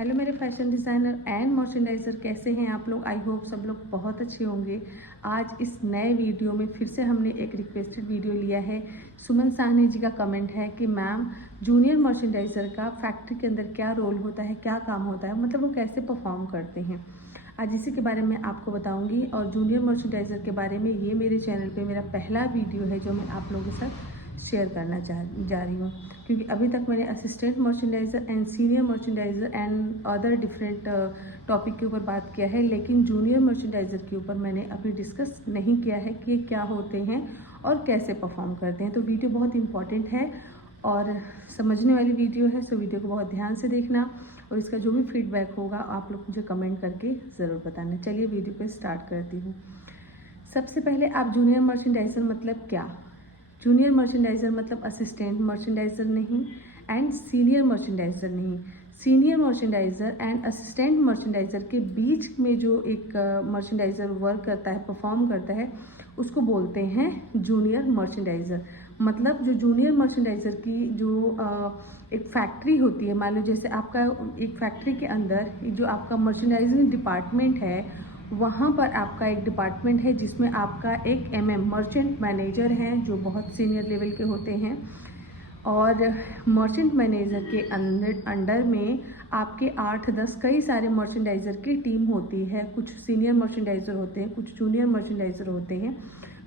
Hello मेरे fashion designer and merchandiser, कैसे हैं आप लोग। आई होप सब लोग बहुत अच्छे होंगे। आज इस नए वीडियो में फिर से हमने एक रिक्वेस्टेड वीडियो लिया है। सुमन साहनी जी का कमेंट है कि मैम जूनियर मर्चेंडाइज़र का फैक्ट्री के अंदर क्या रोल होता है, क्या काम होता है, मतलब वो कैसे परफॉर्म करते हैं। आज इसी के बारे में आपको बताऊंगी। और जूनियर मर्चेंडाइज़र के बारे में ये मेरे चैनल पे मेरा पहला वीडियो है जो मैं आप लोगों के साथ शेयर करना जा रही हूँ, क्योंकि अभी तक मैंने assistant merchandiser and senior merchandiser and other different topic के ऊपर बात किया है, लेकिन जूनियर मर्चेंडाइज़र के ऊपर मैंने अभी डिस्कस नहीं किया है कि क्या होते हैं और कैसे परफॉर्म करते हैं। तो वीडियो बहुत इंपॉर्टेंट है और समझने वाली वीडियो है, सो वीडियो को बहुत ध्यान से देखना और इसका जो भी फीडबैक होगा आप लोग मुझे कमेंट करके ज़रूर बताना। चलिए वीडियो को स्टार्ट करती हूँ। सबसे पहले आप जूनियर मर्चेंडाइज़र मतलब क्या। जूनियर मर्चेंडाइज़र मतलब असिस्टेंट मर्चेंडाइज़र नहीं एंड सीनियर मर्चेंडाइज़र नहीं। Senior merchandiser and assistant merchandiser के बीच में जो एक मर्चेंडाइज़र वर्क करता है, परफॉर्म करता है, उसको बोलते हैं जूनियर मर्चेंडाइज़र। मतलब जो जूनियर मर्चेंडाइज़र की जो एक फैक्ट्री होती है, मान लो जैसे आपका एक फैक्ट्री के अंदर जो आपका मर्चेंडाइजिंग डिपार्टमेंट है, वहाँ पर आपका एक डिपार्टमेंट है जिसमें आपका एक मर्चेंट मैनेजर हैं जो बहुत सीनियर लेवल के होते हैं। और मर्चेंट मैनेजर के अंडर में आपके 8-10 कई सारे मर्चेंडाइज़र की टीम होती है। कुछ सीनियर मर्चेंडाइज़र होते हैं, कुछ जूनियर मर्चेंडाइज़र होते हैं,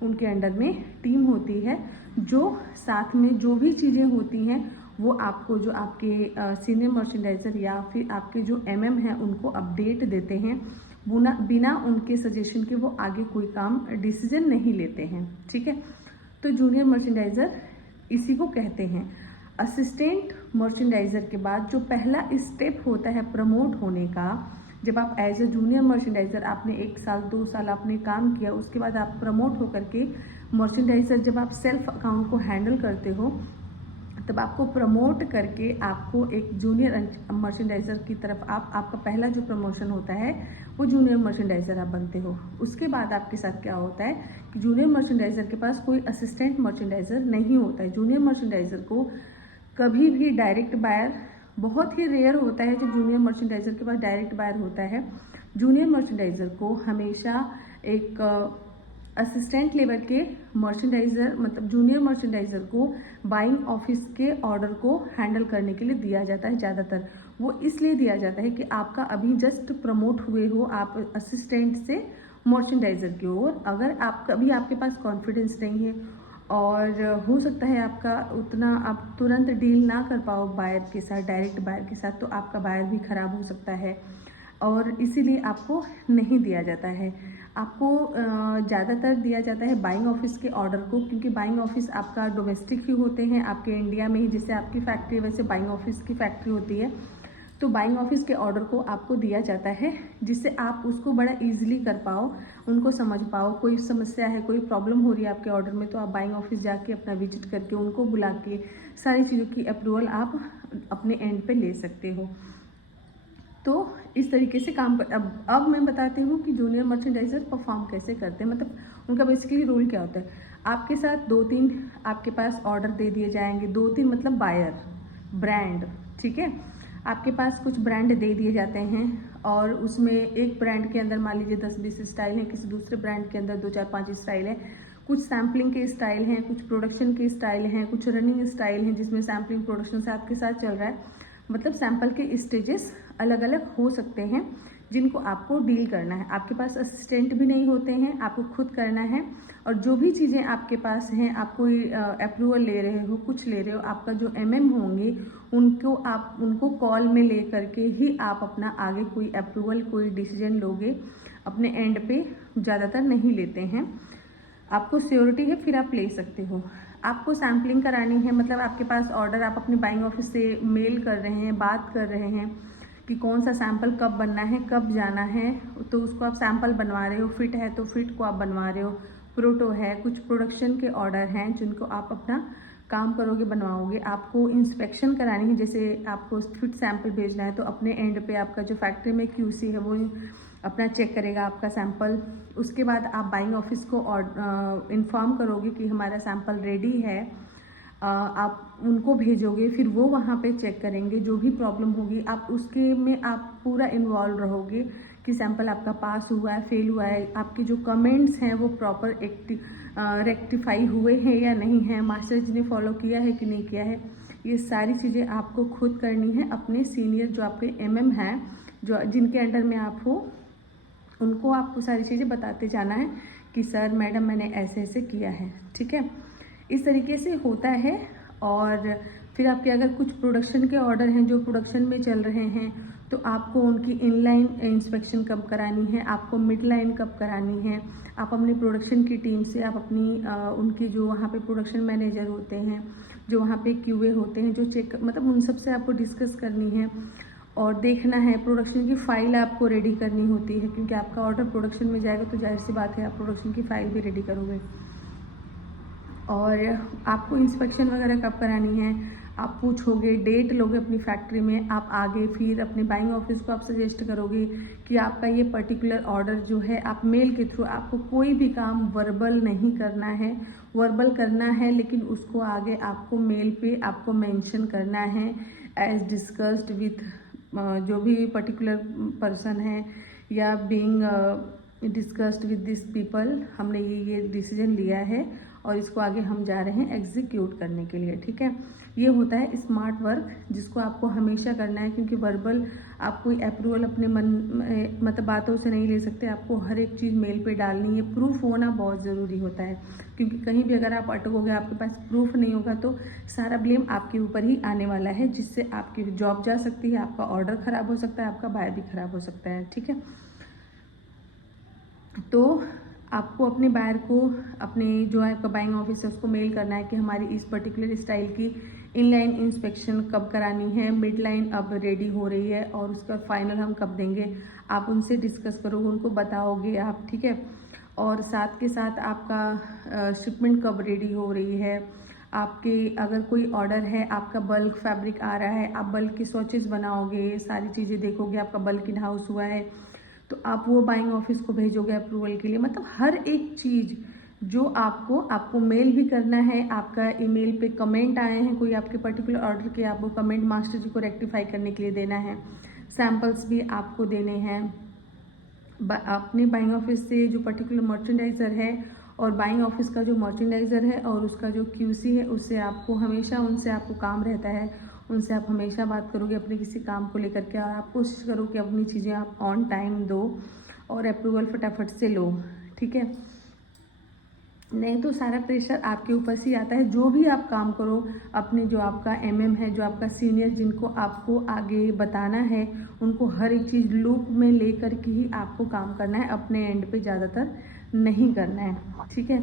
उनके अंडर में टीम होती है जो साथ में जो भी चीज़ें होती हैं वो आपको, जो आपके सीनियर मर्चेंडाइज़र या फिर आपके जो हैं उनको अपडेट देते हैं। बिना उनके सजेशन के वो आगे कोई काम डिसीजन नहीं लेते हैं, ठीक है। तो जूनियर मर्चेंडाइज़र इसी को कहते हैं। असिस्टेंट मर्चेंडाइज़र के बाद जो पहला स्टेप होता है प्रमोट होने का, जब आप एज ए जूनियर मर्चेंडाइज़र आपने 1 साल 2 साल आपने काम किया, उसके बाद आप प्रमोट होकर के मर्चेंडाइज़र, जब आप सेल्फ अकाउंट को हैंडल करते हो, तब आपको प्रमोट करके आपको एक जूनियर मर्चेंडाइज़र की तरफ आपका पहला जो प्रमोशन होता है वो जूनियर मर्चेंडाइज़र आप बनते हो। उसके बाद आपके साथ क्या होता है कि जूनियर मर्चेंडाइज़र के पास कोई असिस्टेंट मर्चेंडाइज़र नहीं होता है। जूनियर मर्चेंडाइज़र को कभी भी डायरेक्ट बायर, बहुत ही रेयर होता है जो जूनियर मर्चेंडाइज़र के पास डायरेक्ट बायर होता है। जूनियर मर्चेंडाइज़र को हमेशा एक असिस्टेंट लेवल के मर्चेंडाइज़र, मतलब जूनियर मर्चेंडाइज़र को बाइंग ऑफिस के ऑर्डर को हैंडल करने के लिए दिया जाता है। ज़्यादातर वो इसलिए दिया जाता है कि आपका अभी जस्ट प्रमोट हुए हो आप असिस्टेंट से मर्चेंडाइज़र की ओर। अगर आप कभी आपके पास कॉन्फिडेंस नहीं है और हो सकता है आपका उतना आप तुरंत डील ना कर पाओ बायर के साथ, डायरेक्ट बायर के साथ, तो आपका बायर भी ख़राब हो सकता है और इसीलिए आपको नहीं दिया जाता है। आपको ज़्यादातर दिया जाता है बाइंग ऑफिस के ऑर्डर को, क्योंकि बाइंग ऑफिस आपका डोमेस्टिक ही होते हैं आपके इंडिया में ही। जैसे आपकी फैक्ट्री वैसे बाइंग ऑफिस की फैक्ट्री होती है, तो बाइंग ऑफिस के ऑर्डर को आपको दिया जाता है जिससे आप उसको बड़ा इजीली कर पाओ, उनको समझ पाओ। कोई समस्या है, कोई प्रॉब्लम हो रही है आपके ऑर्डर में, तो आप बाइंग ऑफिस जाके अपना विजिट करके उनको बुला के सारी चीज़ों की अप्रूवल आप अपने एंड पे ले सकते हो। तो इस तरीके से काम कर। अब मैं बताती हूँ कि जूनियर मर्चेंडाइज़र परफॉर्म कैसे करते हैं, मतलब उनका बेसिकली रोल क्या होता है। आपके साथ 2-3 आपके पास ऑर्डर दे दिए जाएंगे, 2-3 मतलब बायर, ब्रांड, ठीक है। आपके पास कुछ ब्रांड दे दिए जाते हैं और उसमें एक ब्रांड के अंदर मान लीजिए 10-20 स्टाइल हैं, किसी दूसरे ब्रांड के अंदर 2-4-5 स्टाइल है। कुछ सैम्पलिंग के स्टाइल हैं, कुछ प्रोडक्शन के स्टाइल हैं, कुछ रनिंग स्टाइल हैं जिसमें सैम्पलिंग प्रोडक्शन से आपके साथ चल रहा है। मतलब सैंपल के स्टेजेस अलग अलग हो सकते हैं जिनको आपको डील करना है। आपके पास असिस्टेंट भी नहीं होते हैं, आपको खुद करना है। और जो भी चीज़ें आपके पास हैं, आप कोई अप्रूवल ले रहे हो, कुछ ले रहे हो, आपका जो होंगे उनको कॉल में ले करके ही आप अपना आगे कोई अप्रूवल, कोई डिसीजन लोगे। अपने एंड पे ज़्यादातर नहीं लेते हैं। आपको श्योरिटी है फिर आप ले सकते हो। आपको सैम्पलिंग करानी है, मतलब आपके पास ऑर्डर, आप अपने बाइंग ऑफिस से मेल कर रहे हैं, बात कर रहे हैं कि कौन सा सैंपल कब बनना है, कब जाना है, तो उसको आप सैंपल बनवा रहे हो। फिट है तो फिट को आप बनवा रहे हो, प्रोटो है, कुछ प्रोडक्शन के ऑर्डर हैं जिनको आप अपना काम करोगे, बनवाओगे। आपको इंस्पेक्शन करानी है, जैसे आपको फिट सैंपल भेजना है तो अपने एंड पे आपका जो फैक्ट्री में QC है वो अपना चेक करेगा आपका सैंपल। उसके बाद आप बाइंग ऑफिस को इन्फॉर्म करोगे कि हमारा सैंपल रेडी है। आप उनको भेजोगे, फिर वो वहाँ पे चेक करेंगे। जो भी प्रॉब्लम होगी आप उसके में आप पूरा इन्वॉल्व रहोगे कि सैंपल आपका पास हुआ है, फेल हुआ है, आपके जो कमेंट्स हैं वो प्रॉपर रेक्टिफाई हुए हैं या नहीं हैं, मास्टर जी ने फॉलो किया है कि नहीं किया है। ये सारी चीज़ें आपको खुद करनी है। अपने सीनियर जो आपके MM हैं, जो जिनके अंडर में आप हो, उनको आपको सारी चीज़ें बताते जाना है कि सर मैडम मैंने ऐसे ऐसे किया है। ठीक है, इस तरीके से होता है। और फिर आपके अगर कुछ प्रोडक्शन के ऑर्डर हैं जो प्रोडक्शन में चल रहे हैं, तो आपको उनकी इनलाइन इंस्पेक्शन कब करानी है, आपको मिड लाइन कब करानी है। आप अपनी प्रोडक्शन की टीम से, आप अपनी उनकी जो वहाँ पे प्रोडक्शन मैनेजर होते हैं, जो वहाँ पे QA होते हैं, जो चेक मतलब उन सब से आपको डिस्कस करनी है और देखना है। प्रोडक्शन की फ़ाइल आपको रेडी करनी होती है, क्योंकि आपका ऑर्डर प्रोडक्शन में जाएगा तो जाहिर सी बात है आप प्रोडक्शन की फ़ाइल भी रेडी करोगे। और आपको इंस्पेक्शन वगैरह कब करानी है आप पूछोगे, डेट लोगे अपनी फैक्ट्री में। आप आगे फिर अपने बाइंग ऑफिस को आप सजेस्ट करोगे कि आपका ये पर्टिकुलर ऑर्डर जो है, आप मेल के थ्रू, आपको कोई भी काम वर्बल नहीं करना है। वर्बल करना है लेकिन उसको आगे आपको मेल पे आपको मेंशन करना है एज डिस्कस्ड विथ जो भी पर्टिकुलर पर्सन है, या being discussed with this people, हमने ये डिसीजन लिया है और इसको आगे हम जा रहे हैं एग्जीक्यूट करने के लिए। ठीक है, ये होता है स्मार्ट वर्क, जिसको आपको हमेशा करना है, क्योंकि वर्बल आप कोई अप्रूवल अपने मन मतलब बातों से नहीं ले सकते। आपको हर एक चीज़ मेल पे डालनी है। प्रूफ होना बहुत ज़रूरी होता है, क्योंकि कहीं भी अगर आप अटकोगे, आपके पास प्रूफ नहीं होगा, तो सारा ब्लेम आपके ऊपर ही आने वाला है, जिससे आपकी जॉब जा सकती है, आपका ऑर्डर ख़राब हो सकता है, आपका बाय भी ख़राब हो सकता है। ठीक है, तो आपको अपने बायर को, अपने जो आपका बाइंग ऑफिस है उसको मेल करना है कि हमारी इस पर्टिकुलर स्टाइल की इनलाइन इंस्पेक्शन कब करानी है, मिड लाइन अब रेडी हो रही है और उसका फाइनल हम कब देंगे। आप उनसे डिस्कस करोगे, उनको बताओगे आप। ठीक है, और साथ के साथ आपका शिपमेंट कब रेडी हो रही है। आपके अगर कोई ऑर्डर है, आपका बल्क फैब्रिक आ रहा है, आप बल्क के स्वॉचेस बनाओगे, सारी चीज़ें देखोगे, आपका बल्क इन हाउस हुआ है तो आप वो बाइंग ऑफिस को भेजोगे अप्रूवल के लिए। मतलब हर एक चीज़ जो आपको मेल भी करना है। आपका ईमेल पे कमेंट आए हैं कोई आपके पर्टिकुलर ऑर्डर के, आप वो कमेंट मास्टर जी को रेक्टिफाई करने के लिए देना है। सैम्पल्स भी आपको देने हैं। अपने बाइंग ऑफिस से जो पर्टिकुलर मर्चेंडाइज़र है और बाइंग ऑफिस का जो मर्चेंडाइज़र है और उसका जो QC है, उससे आपको हमेशा, उनसे आपको काम रहता है, उनसे आप हमेशा बात करोगे अपने किसी काम को लेकर के। और आप कोशिश करो कि अपनी चीज़ें आप ऑन टाइम दो और अप्रूवल फटाफट से लो। ठीक है, नहीं तो सारा प्रेशर आपके ऊपर से आता है। जो भी आप काम करो, अपने जो आपका MM है, जो आपका सीनियर, जिनको आपको आगे बताना है, उनको हर एक चीज़ लूप में ले कर के ही आपको काम करना है, अपने एंड पे ज़्यादातर नहीं करना है। ठीक है,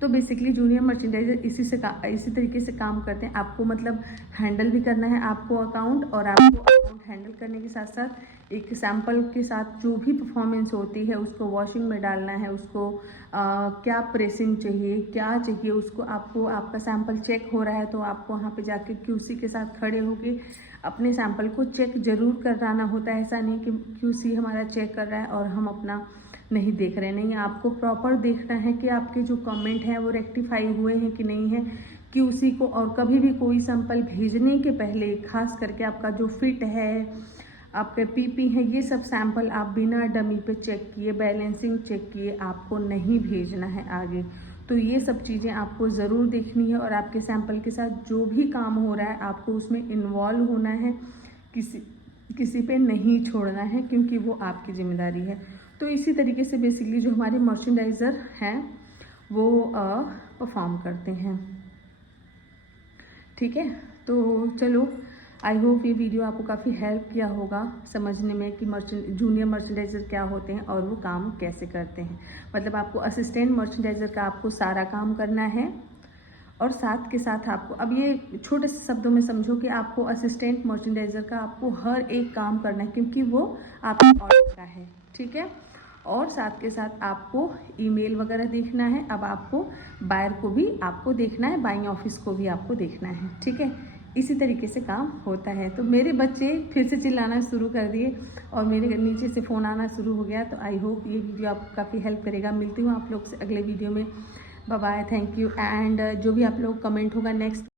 तो बेसिकली जूनियर मर्चेंडाइजर इसी तरीके से काम करते हैं। आपको मतलब हैंडल भी करना है आपको अकाउंट, और आपको अकाउंट हैंडल करने के साथ साथ एक सैंपल के साथ जो भी परफॉर्मेंस होती है उसको वॉशिंग में डालना है। उसको क्या प्रेसिंग चाहिए, क्या चाहिए उसको, आपको आपका सैंपल चेक हो रहा है तो आपको वहाँ पे जाके QC के साथ खड़े होके अपने सैंपल को चेक ज़रूर कराना होता है। ऐसा नहीं कि QC हमारा चेक कर रहा है और हम अपना नहीं देख रहे, नहीं, आपको प्रॉपर देखना है कि आपके जो कमेंट हैं वो रेक्टिफाई हुए हैं कि नहीं है QC को। और कभी भी कोई सैंपल भेजने के पहले खास करके आपका जो फिट है, आपके PP है, ये सब सैंपल आप बिना डमी पे चेक किए, बैलेंसिंग चेक किए आपको नहीं भेजना है आगे। तो ये सब चीज़ें आपको ज़रूर देखनी है और आपके सैंपल के साथ जो भी काम हो रहा है आपको उसमें इन्वॉल्व होना है, किसी पे नहीं छोड़ना है, क्योंकि वो आपकी जिम्मेदारी है। तो इसी तरीके से बेसिकली जो हमारे मर्चेंडाइज़र हैं वो परफॉर्म करते हैं। ठीक है, तो चलो, आई होप ये वीडियो आपको काफ़ी हेल्प किया होगा समझने में कि जूनियर मर्चेंडाइज़र क्या होते हैं और वो काम कैसे करते हैं। मतलब आपको असिस्टेंट मर्चेंडाइज़र का आपको सारा काम करना है, और साथ के साथ आपको, अब ये छोटे से शब्दों में समझो कि आपको असिस्टेंट मर्चेंडाइज़र का आपको हर एक काम करना है, क्योंकि वो आपके ऑर्डर का है। ठीक है, और साथ के साथ आपको ईमेल वगैरह देखना है। अब आपको बायर को भी आपको देखना है, बाइंग ऑफिस को भी आपको देखना है। ठीक है, इसी तरीके से काम होता है। तो मेरे बच्चे फिर से चिल्लाना शुरू कर दिए और मेरे नीचे से फ़ोन आना शुरू हो गया। तो आई होप ये वीडियो आपको काफ़ी हेल्प करेगा। मिलती हूँ आप लोग से अगले वीडियो में। Bye bye, thank you. And जो भी आप लोग कमेंट होगा नेक्स्ट